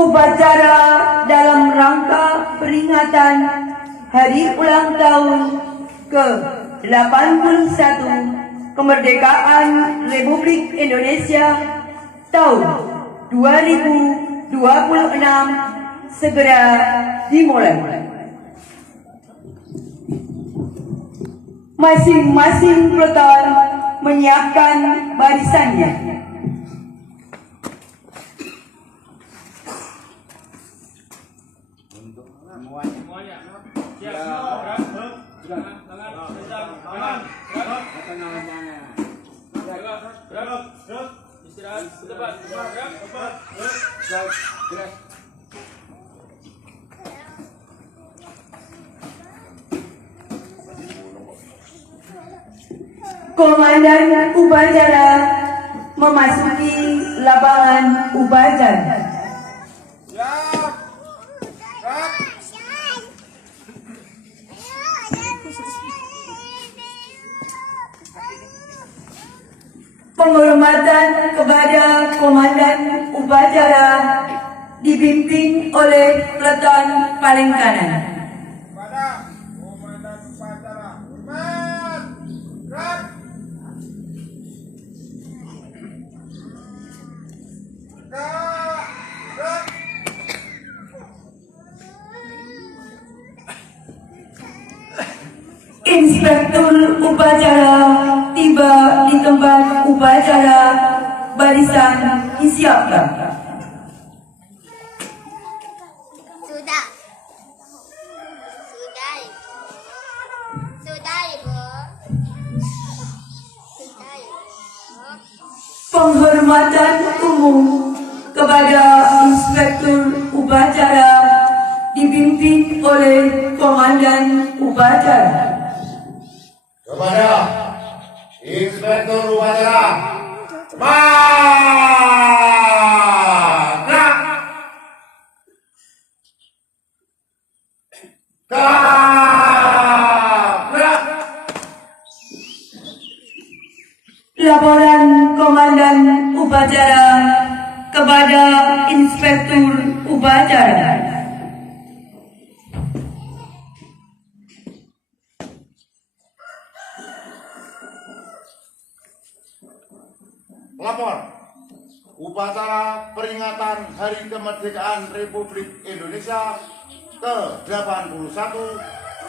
Upacara dalam rangka peringatan Hari Ulang Tahun ke-81 Kemerdekaan Republik Indonesia tahun 2026 segera dimulai. Masing-masing peleton menyiapkan barisannya. Komandan upacara memasuki lapangan upacara. Penghormatan kepada komandan upacara dipimpin oleh peleton paling kanan. Pada komandan upacara, hormat, gerak. Gerak. Inspektur upacara tiba di tempat upacara, barisan disiapkan. Sudah. Sudah, Ibu. Sudah, Ibu. Penghormatan umum kepada inspektur upacara dipimpin oleh komandan upacara. Kepada inspektur upacara, gerak. Laporan komandan upacara kepada inspektur upacara. Lapor, upacara peringatan Hari Kemerdekaan Republik Indonesia ke-81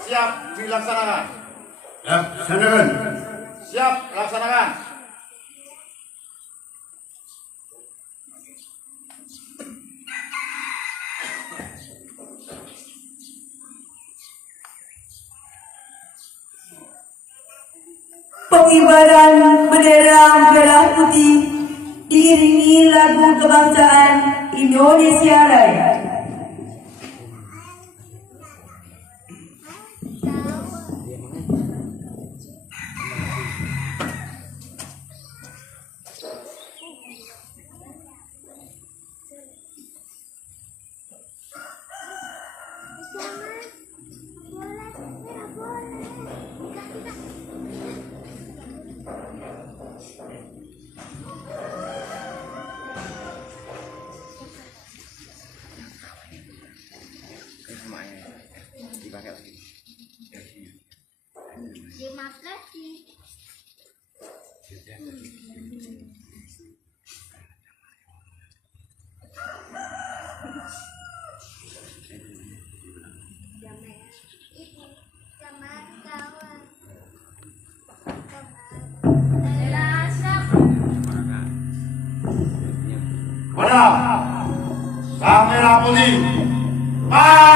siap dilaksanakan. Siap laksanakan. Pengibaran bendera merah putih diiringi lagu kebangsaan Indonesia Raya. Terima kasih. Pada sang merah putih, gerak.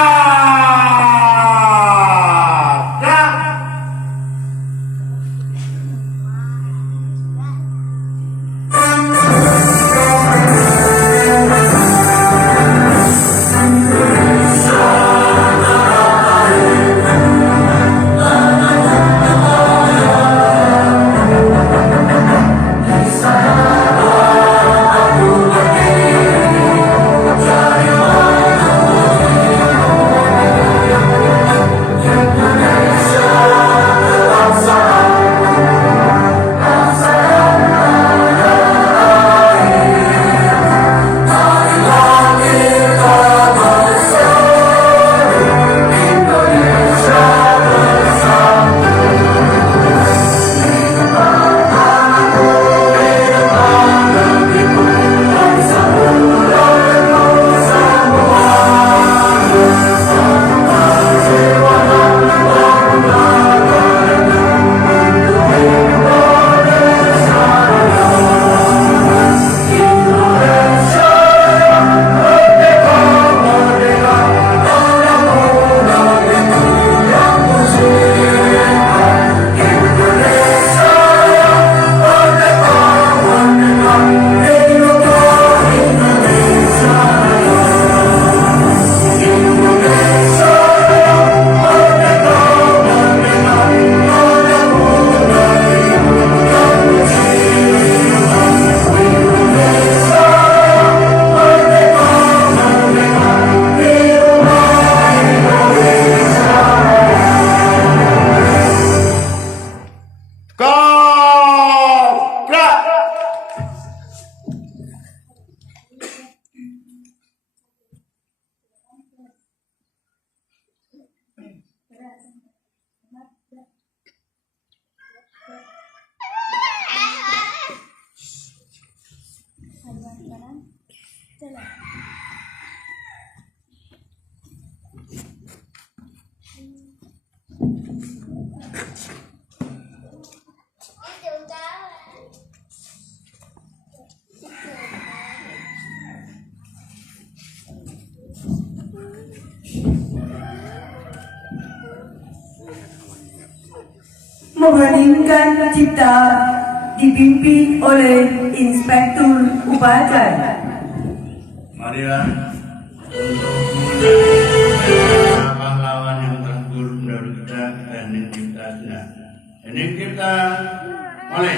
membeningkan cipta dipimpin oleh Inspektur Upacara. Marilah untuk para pahlawan yang telah gugur mendahului kita dan menciptakan. Ini kita mulai.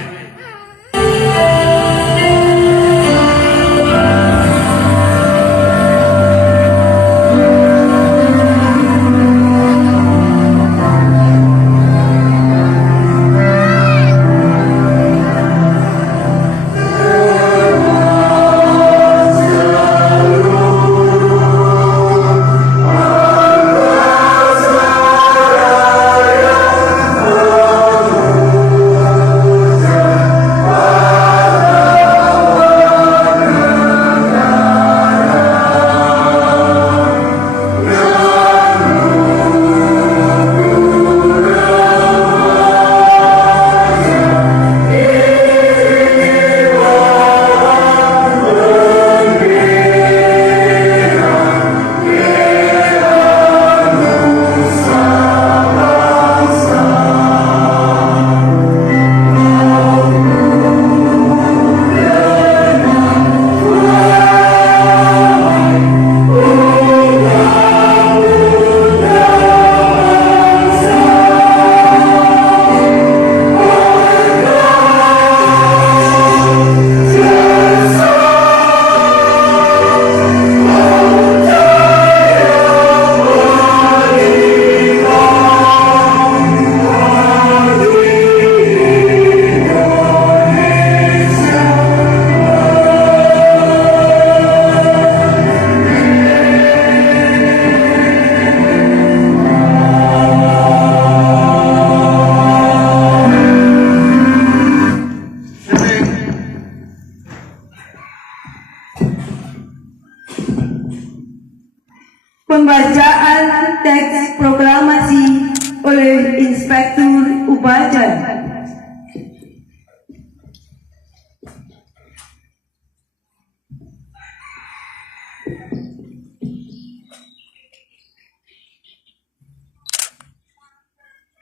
Pembacaan teks proklamasi oleh Inspektur Upacara.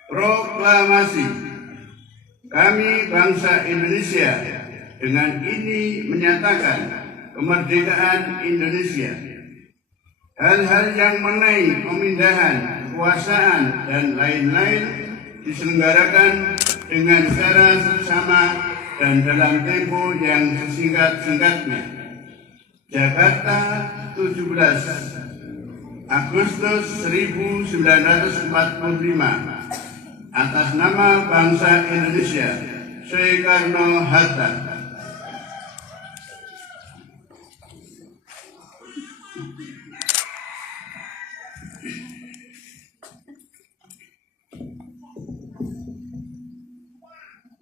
Proklamasi. Kami bangsa Indonesia dengan ini menyatakan kemerdekaan Indonesia. Hal-hal yang mengenai pemindahan kekuasaan dan lain-lain diselenggarakan dengan secara seksama dan dalam tempo yang sesingkat-singkatnya. Jakarta, 17 Agustus 1945. Atas nama bangsa Indonesia, Soekarno-Hatta.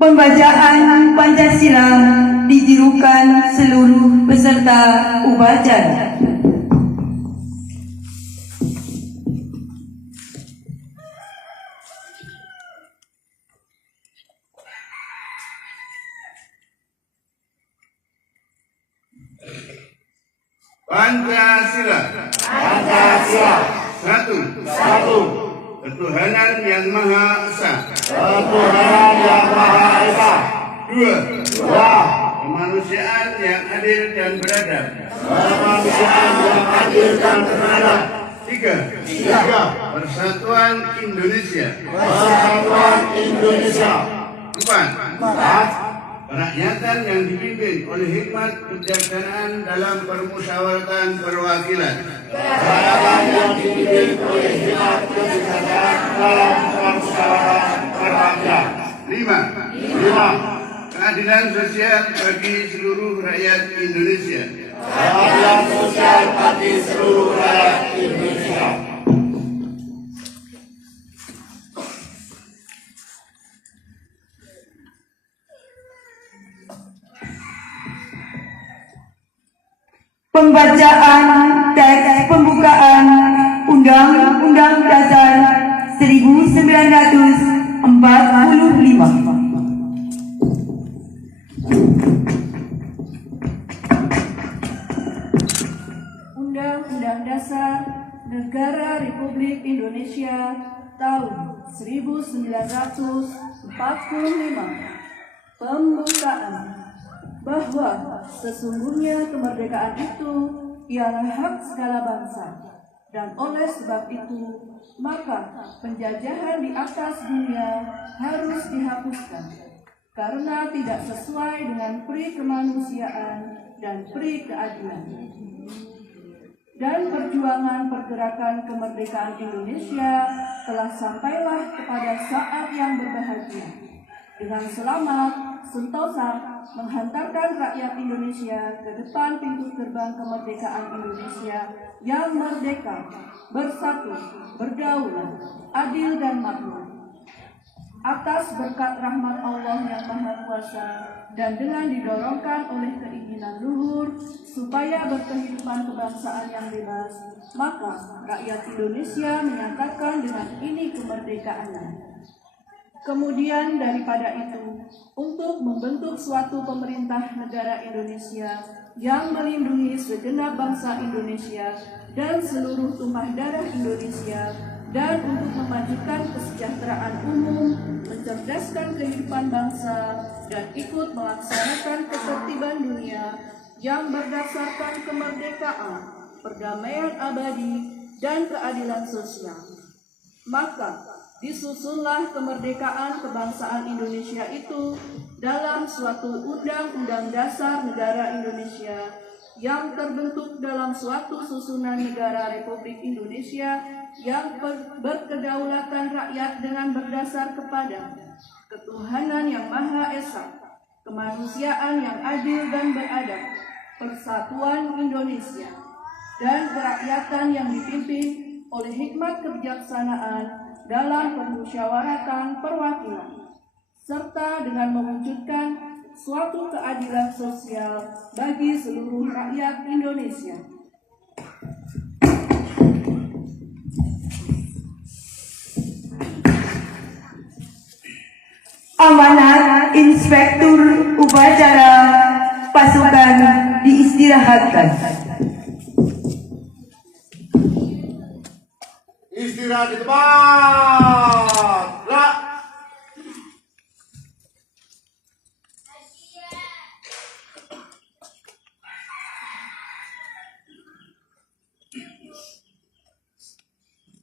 Pembacaan Pancasila ditirukan seluruh peserta upacara. Pancasila. Pancasila. Satu. Ketuhanan yang Maha Esa. Ketuhanan yang Maha Esa. Dua. Dua. Kemanusiaan yang adil dan beradab. Kemanusiaan yang adil dan beradab. Tiga. Tiga. Persatuan Indonesia. Persatuan Indonesia. Empat. Empat. Kerakyatan yang dipimpin oleh hikmat kebijaksanaan dalam permusyawaratan perwakilan. Kerakyatan yang dipimpin oleh hikmat kebijaksanaan dalam permusyawaratan perwakilan. Lima. Lima. Keadilan sosial bagi seluruh rakyat Indonesia. Keadilan sosial bagi seluruh rakyat Indonesia. Pembacaan teks pembukaan Undang-Undang Dasar 1945. Undang-Undang Dasar Negara Republik Indonesia tahun 1945 Pembukaan. Bahwa sesungguhnya kemerdekaan itu ialah hak segala bangsa, dan oleh sebab itu maka penjajahan di atas dunia harus dihapuskan karena tidak sesuai dengan pri kemanusiaan dan pri keadilan. Dan perjuangan pergerakan kemerdekaan Indonesia telah sampailah kepada saat yang berbahagia, dengan selamat sentosa menghantarkan rakyat Indonesia ke depan pintu gerbang kemerdekaan Indonesia yang merdeka, bersatu, berdaulat, adil dan makmur. Atas berkat rahmat Allah yang Maha Kuasa dan dengan didorongkan oleh keinginan luhur supaya berkehidupan kebangsaan yang bebas, maka rakyat Indonesia menyatakan dengan ini kemerdekaannya. Kemudian daripada itu, untuk membentuk suatu pemerintah negara Indonesia yang melindungi segenap bangsa Indonesia dan seluruh tumpah darah Indonesia, dan untuk memajukan kesejahteraan umum, mencerdaskan kehidupan bangsa, dan ikut melaksanakan ketertiban dunia yang berdasarkan kemerdekaan, perdamaian abadi, dan keadilan sosial. Maka disusunlah kemerdekaan kebangsaan Indonesia itu dalam suatu Undang-Undang Dasar Negara Indonesia yang terbentuk dalam suatu susunan negara Republik Indonesia yang berkedaulatan rakyat dengan berdasar kepada ketuhanan yang Maha Esa, kemanusiaan yang adil dan beradab, persatuan Indonesia, dan kerakyatan yang dipimpin oleh hikmat kebijaksanaan dalam permusyawaratan perwakilan, serta dengan mewujudkan suatu keadilan sosial bagi seluruh rakyat Indonesia. Amanat Inspektur Upacara Pasukan diistirahatkan. Istirahat di tempat. Gerak.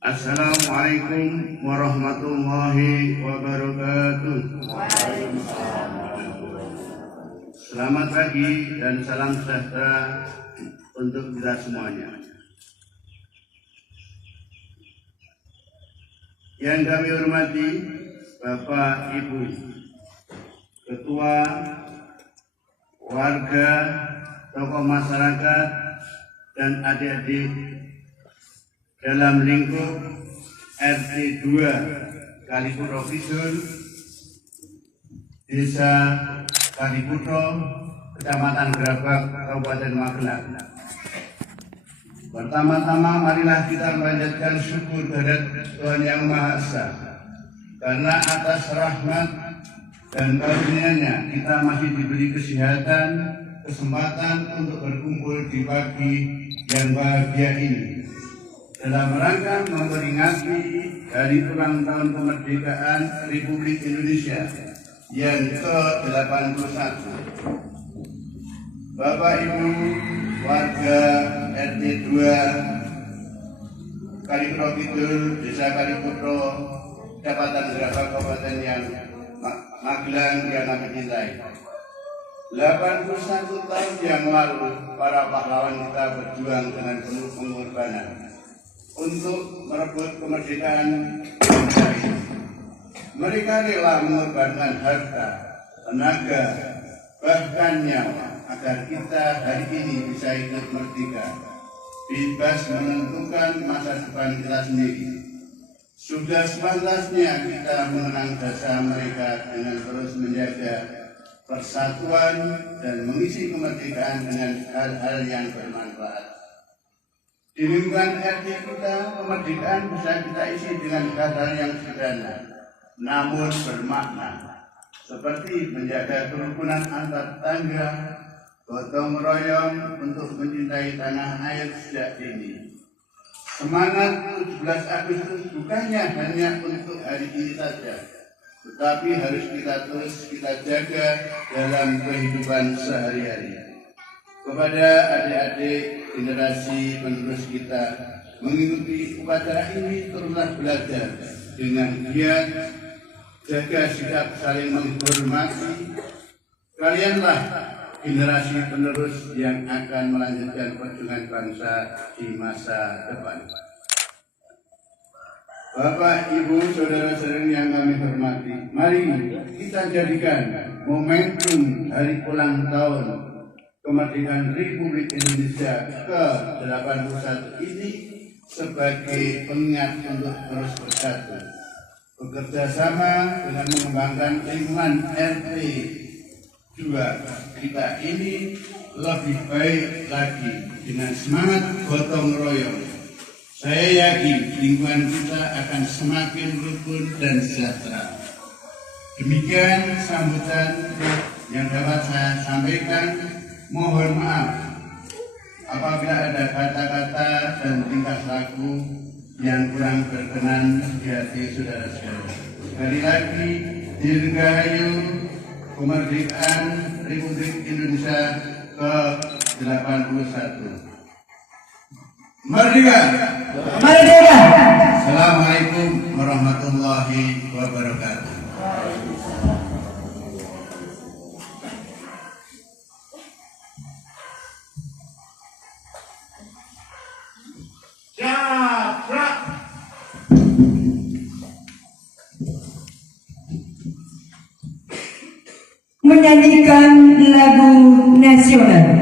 Assalamualaikum warahmatullahi wabarakatuh. Selamat pagi dan salam sejahtera untuk kita semuanya. Yang kami hormati Bapak, Ibu, Ketua, warga, tokoh masyarakat, dan adik-adik dalam lingkup RT 2 Kaliputro Kidul, Desa Kaliputro, Kecamatan Gerabak, Kabupaten Magelang. Pertama-tama marilah kita memanjatkan syukur kehadirat Tuhan Yang Maha Esa, karena atas rahmat dan karunia-Nya kita masih diberi kesehatan, kesempatan untuk berkumpul di pagi yang bahagia ini dalam rangka memperingati hari ulang tahun kemerdekaan Republik Indonesia yang ke-81. Bapak, Ibu, warga RT 2 Kaliputro Kidul, Desa Kaliputro, Kecamatan Gerabak, Kabupaten yang Magelang yang kami cintai. 81 tahun yang lalu, para pahlawan kita berjuang dengan penuh pengorbanan untuk merebut kemerdekaan bangsa ini. Mereka rela mengorbankan harta, tenaga, bahkan nyawa agar kita hari ini bisa hidup merdeka, bebas menentukan masa depan kita sendiri. Sudah sepantasnya kita mengenang jasa mereka dengan terus menjaga persatuan dan mengisi kemerdekaan dengan hal-hal yang bermanfaat. Di lingkungan RT kita, kemerdekaan bisa kita isi dengan hal-hal yang sederhana, namun bermakna, seperti menjaga kerukunan antar tetangga, gotong royong untuk mencintai tanah air sejak dini. Semangat 17 Agustus bukannya hanya untuk hari ini saja, tetapi harus kita jaga dalam kehidupan sehari-hari. Kepada adik-adik generasi penerus kita, mengikuti upacara ini teruslah belajar dengan giat, jaga sikap saling menghormati. Kalianlah generasi penerus yang akan melanjutkan perjuangan bangsa di masa depan. Bapak, Ibu, saudara-saudara yang kami hormati, mari kita jadikan momentum hari ulang tahun kemerdekaan Republik Indonesia ke-81 ini sebagai pengingat untuk terus bersatu, bekerja sama dengan mengembangkan lingkungan RT 2 kita ini lebih baik lagi dengan semangat gotong royong. Saya yakin lingkungan kita akan semakin rukun dan sejahtera. Demikian sambutan yang dapat saya sampaikan. Mohon maaf apabila ada kata-kata dan tingkah laku yang kurang berkenan di hati saudara-saudara. Sekali lagi, dirgahayu kemerdekaan Republik Indonesia ke-81. Merdeka! Merdeka! Assalamualaikum warahmatullahi wabarakatuh. Japrak. Menyanyikan lagu nasional.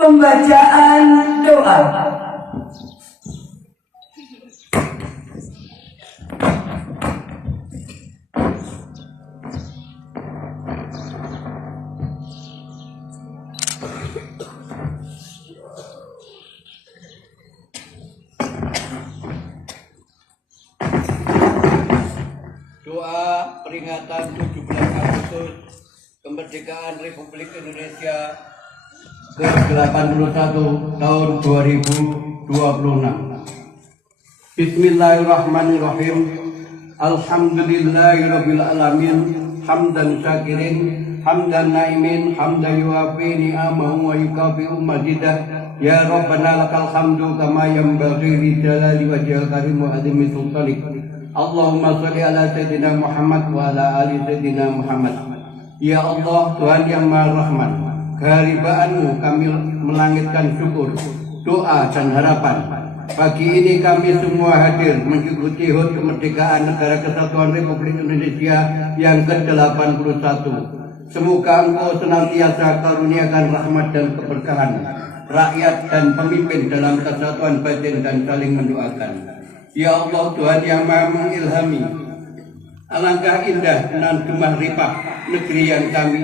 Pembacaan doa. Doa peringatan 17 Agustus Kemerdekaan Republik Indonesia ke-81 tahun 2026. Bismillahirrahmanirrahim. Alhamdulillahirabbil alamin, hamdan syakirin, hamdan naimin, hamdan yuafi ni'amahu wa yukafi'u mazidah. Ya Rabbana lakal hamdu kama yanbaghi li jalali wajhil karim wa azimi sultanik. Allahumma sholli ala Sayyidina Muhammad wa ala ali Sayyidina Muhammad. Ya Allah, Tuhan yang Maha Rahman, keharibaanmu kami melangitkan syukur, doa dan harapan. Pagi ini kami semua hadir mengikuti HUT Kemerdekaan Negara Kesatuan Republik Indonesia yang ke-81. Semoga Engkau senantiasa karuniakan rahmat dan keberkahan rakyat dan pemimpin dalam kesatuan batin dan saling mendoakan. Ya Allah, Tuhan yang Maha mengilhami, alangkah indah dan gemah ripah negeri yang kami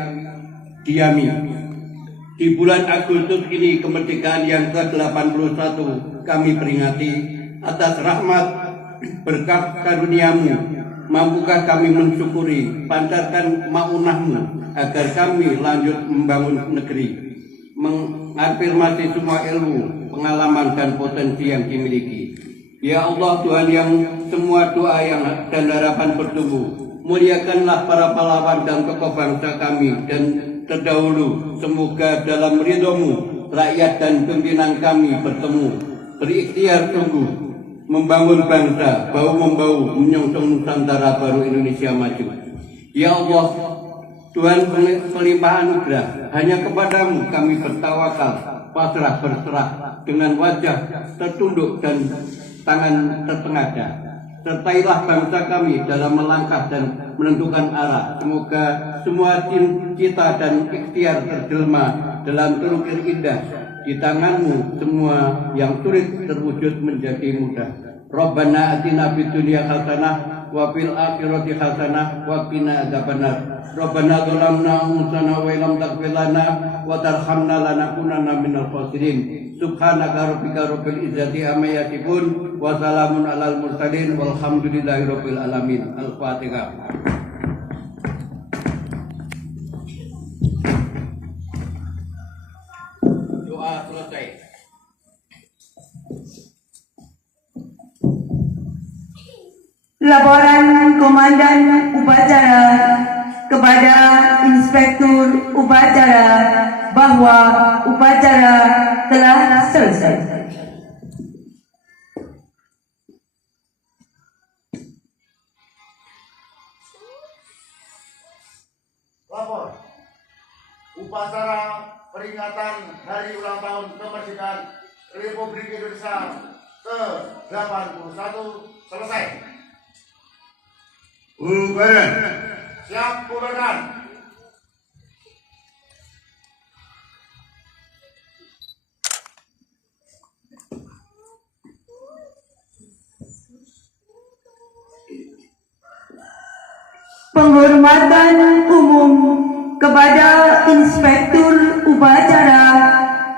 diami. Di bulan Agustus ini kemerdekaan yang ke-81 kami peringati. Atas rahmat berkah karuniamu, mampukah kami mensyukuri, pancarkan maunahmu agar kami lanjut membangun negeri, mengafirmasi semua ilmu, pengalaman dan potensi yang dimiliki. Ya Allah, Tuhan yang semua doa yang dan harapan bertumbuh, muliakanlah para pahlawan dan tokoh bangsa kami dan terdahulu. Semoga dalam ridho-Mu rakyat dan pimpinan kami bertemu, berikhtiar sungguh membangun bangsa, bahu-membahu menyongsong Nusantara baru Indonesia maju. Ya Allah, Tuhan pelimpah anugerah, hanya kepadamu kami bertawakal, pasrah berserah dengan wajah tertunduk dan tangan tertengadah. Sertailah bangsa kami dalam melangkah dan menentukan arah. Semoga semua cita dan ikhtiar terjelma dalam terukir indah. Di tangan-Mu semua yang sulit terwujud menjadi mudah. Rabbana atina fid dunya hasanah wa fil akhirati hasanah wa qina adzabannar. Rabbana dzalamna anfusana wa illam taghfir lana wa tarhamna lanakunanna minal khasirin. Subhanaka rabbika rabbil izzati amma yasifun wa salamun alal mursalin walhamdulillahi rabbil alamin. Al-Fatihah. Doa selesai. Laporan Komandan Upacara kepada Inspektur Upacara bahwa upacara telah selesai. Lapor upacara peringatan Hari Ulang Tahun Kemerdekaan Republik Indonesia ke-81 selesai. Bubaran. Siap komandan. Penghormatan umum kepada Inspektur Upacara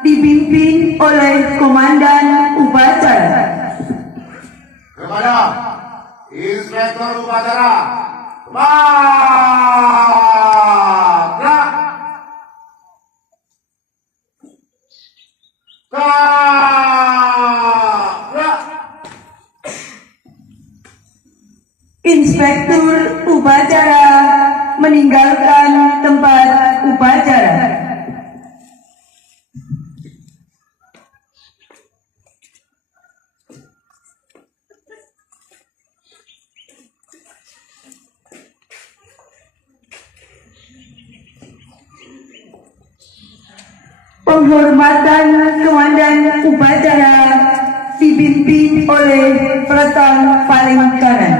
dipimpin oleh Komandan Upacara. Kepada Inspektur Upacara, gerak. Inspektur Upacara meninggalkan tempat upacara. Penghormatan Komandan Upacara dipimpin oleh peleton paling kanan.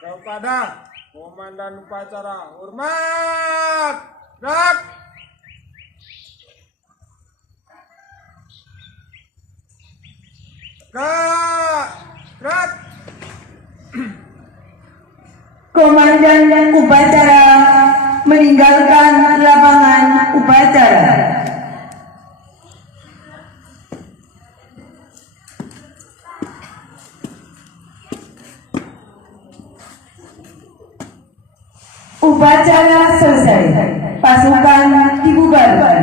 Kepada Komandan Upacara, hormat, gerak. Gerak. Komandan Upacara meninggalkan lapangan upacara. Upacara selesai. Pasukan dibubarkan.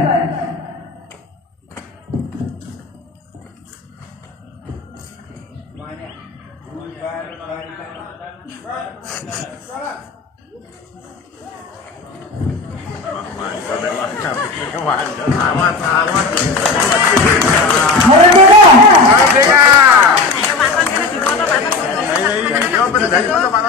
Merdeka! Merdeka! dari mana Pak